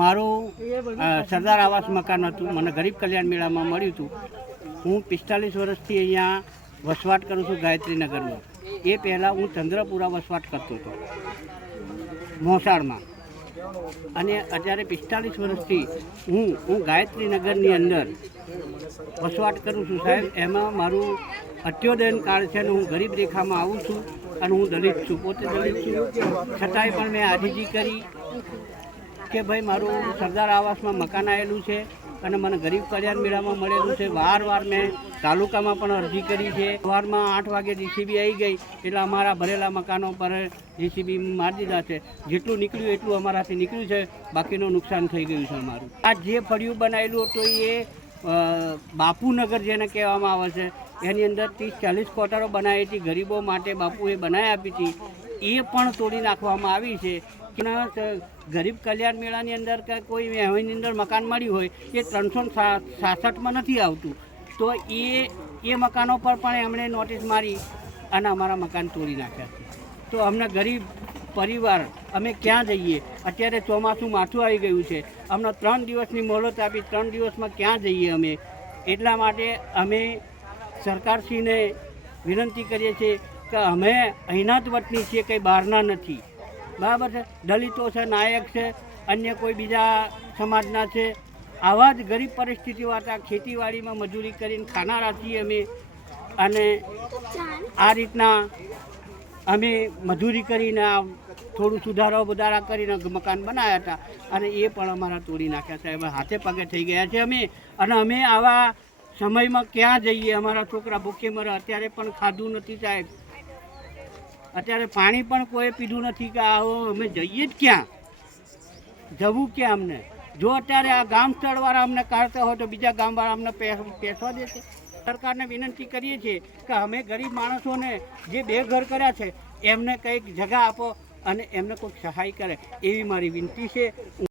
મારું સરદાર આવાસ મકાન હતું, મને ગરીબ કલ્યાણ મેળામાં મળ્યું હતું. હું 45 વર્ષથી અહીંયા વસવાટ કરું છું ગાયત્રીનગરમાં. એ પહેલાં હું ચંદ્રપુરા વસવાટ કરતો હતો મોસાળમાં, અને અત્યારે 45 વર્ષથી હું ગાયત્રીનગરની અંદર વસવાટ કરું છું સાહેબ. એમાં મારું અત્યોદયન કાર્ડ છે અને હું ગરીબ રેખામાં આવું છું, અને હું દલિત છું, પોતે દલિત છું. છતાંય પણ મેં આજીજી કરી કે ભાઈ મારું સરદાર આવાસમાં મકાન આવેલું છે અને મને ગરીબ કલ્યાણ મેળામાં મળેલું છે. વાર મેં તાલુકામાં પણ અરજી કરી છે. સવારમાં 8 વાગે જીસીબી આવી ગઈ એટલે અમારા ભરેલા મકાનો પર જીસીબી મારી દીધા છે. જેટલું નીકળ્યું એટલું અમારાથી નીકળ્યું છે, બાકીનું નુકસાન થઈ ગયું છે અમારું. આ જે ફળિયું બનાવેલું હતું એ બાપુનગર જેને કહેવામાં આવે છે, એની અંદર 30-40 ક્વાર્ટરો બનાવી હતી, ગરીબો માટે બાપુએ બનાવી આપી હતી. એ પણ તોડી નાખવામાં આવી છે. ગરીબ કલ્યાણ મેળાની અંદર કે કોઈ મહેવાની અંદર મકાન મળ્યું હોય એ 366માં નથી આવતું, તો એ મકાનો પર પણ એમણે નોટિસ મારી અને અમારા મકાન તોડી નાખ્યા છે. તો અમને ગરીબ પરિવાર અમે ક્યાં જઈએ? અત્યારે ચોમાસું માથું આવી ગયું છે, અમને 3 દિવસની મોહલત આપી, 3 દિવસમાં ક્યાં જઈએ અમે? એટલા માટે અમે સરકારશ્રીને વિનંતી કરીએ છીએ કે અમે અહીંના જ વતની છીએ, કંઈ બહારના નથી. બરાબર છે? દલિતો છે, નાયક છે, અન્ય કોઈ બીજા સમાજના છે. આવા જ ગરીબ પરિસ્થિતિવાળા ખેતીવાડીમાં મજૂરી કરીને ખાનારા છીએ અમે, અને આ રીતના અમે મજૂરી કરીને થોડું સુધારા વધારા કરીને મકાન બનાવ્યા હતા, અને એ પણ અમારા તોડી નાખ્યા સાહેબ. હાથે પગે થઈ ગયા છે અમે, અને અમે આવા સમયમાં ક્યાં જઈએ? અમારા છોકરા ભૂખે મરે. અત્યારે પણ ખાધું નથી સાહેબ, અત્યારે પાણી પણ કોઈ પીધું નથી. કે આવો અમે જઈએ જ ક્યાં? જવું ક્યાં અમને? જો અત્યારે આ ગામ સ્થળવાળા અમને કાઢતા હોય તો બીજા ગામવાળા અમને પૈસા દેશે. સરકારને વિનંતી કરીએ છીએ કે અમે ગરીબ માણસોને જે બે ઘર કર્યા છે એમને કંઈક જગા આપો અને એમને કોઈક સહાય કરે, એવી મારી વિનંતી છે.